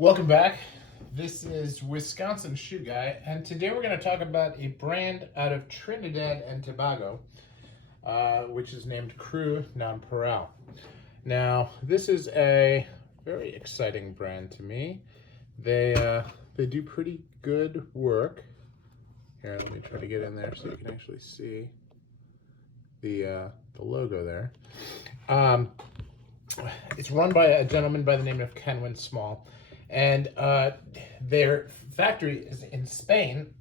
Welcome back. This is Wisconsin Shoe Guy, and today we're going to talk about a brand out of Trinidad and Tobago, which is named Cru Non Pareil. Now, this is a very exciting brand to me. They do pretty good work. Here, let me try to get in there so you can actually see the logo there. It's run by a gentleman by the name of Kenwin Small. And their factory is in Spain,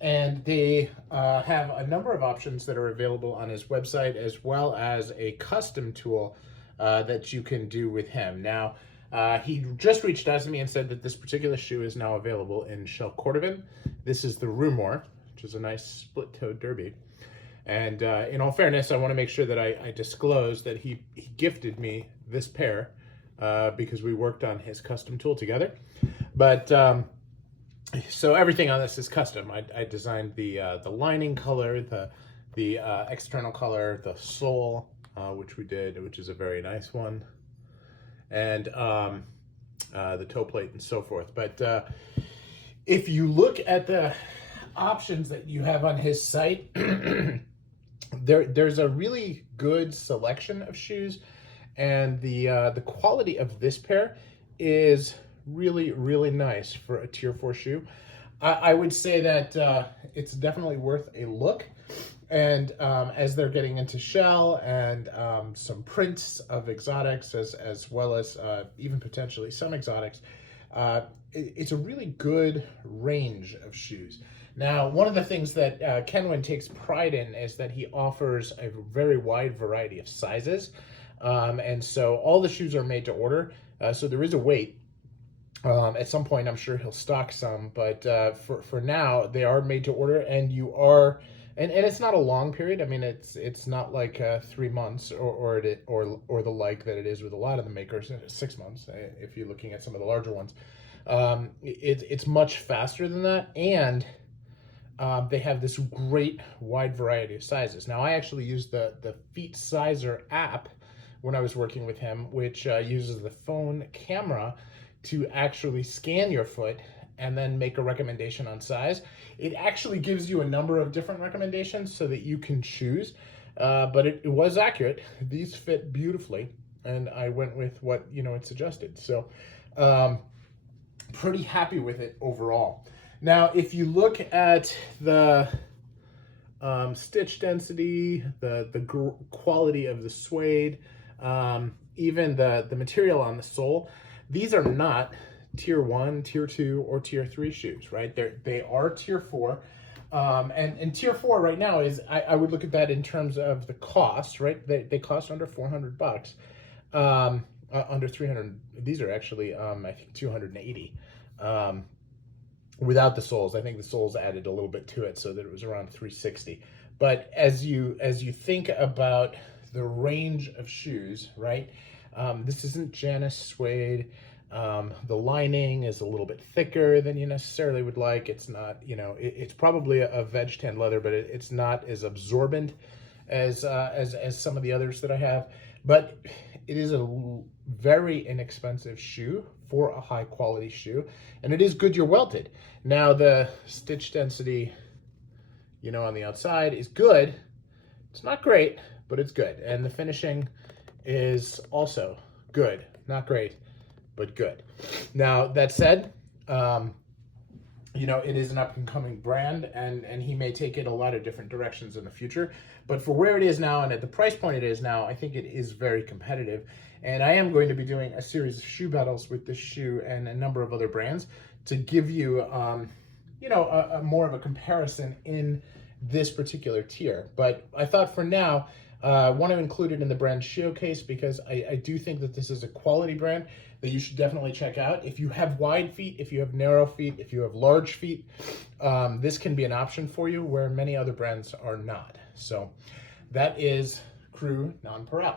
and they have a number of options that are available on his website, as well as a custom tool that you can do with him. Now, he just reached out to me and said that this particular shoe is now available in shell cordovan. This is the Rumor, which is a nice split-toed derby. And in all fairness, I want to make sure that I disclose that he gifted me this pair. Because we worked on his custom tool together. But so everything on this is custom. I designed the lining color, the external color, the sole, which we did, which is a very nice one, and the toe plate and so forth. But if you look at the options that you have on his site, there's a really good selection of shoes. And the quality of this pair is really, really nice for a Tier 4 shoe. I would say that it's definitely worth a look. And as they're getting into shell and some prints of exotics, as well as even potentially some exotics, it's a really good range of shoes. Now, one of the things that Kenwin takes pride in is that he offers a very wide variety of sizes. And so all the shoes are made to order, so there is a wait. At some point, I'm sure he'll stock some, but for now, they are made to order, and you are, and it's not a long period. I mean, it's not like 3 months or the like that it is with a lot of the makers. 6 months, if you're looking at some of the larger ones. It's much faster than that, and they have this great wide variety of sizes. Now, I actually use the Feet Sizer app when I was working with him, which uses the phone camera to actually scan your foot and then make a recommendation on size. It actually gives you a number of different recommendations so that you can choose, but it was accurate. These fit beautifully, and I went with what it suggested. So pretty happy with it overall. Now, if you look at the stitch density, the quality of the suede, even the material on the sole, these are not Tier 1, Tier 2, or Tier 3 shoes, right? They are Tier 4. And Tier 4 right now is, I would look at that in terms of the cost, right? They cost under $400, under 300. These are actually, I think, 280. Without the soles. I think the soles added a little bit to it so that it was around 360. But as you think about the range of shoes, right? This isn't Janus suede. The lining is a little bit thicker than you necessarily would like. It's not, it's probably a veg tan leather, but it's not as absorbent as some of the others that I have. But it is a very inexpensive shoe for a high quality shoe, and it is Goodyear welted. Now, the stitch density, on the outside is good. It's not great, but it's good. And the finishing is also good. Not great, but good. Now, that said, it is an up-and-coming brand, and he may take it a lot of different directions in the future. But for where it is now and at the price point it is now, I think it is very competitive. And I am going to be doing a series of shoe battles with this shoe and a number of other brands to give you, a more of a comparison in this particular tier. But I thought for now, I want to include it in the brand showcase because I do think that this is a quality brand that you should definitely check out. If you have wide feet, if you have narrow feet, if you have large feet, this can be an option for you where many other brands are not. So that is Cru Non Pareil.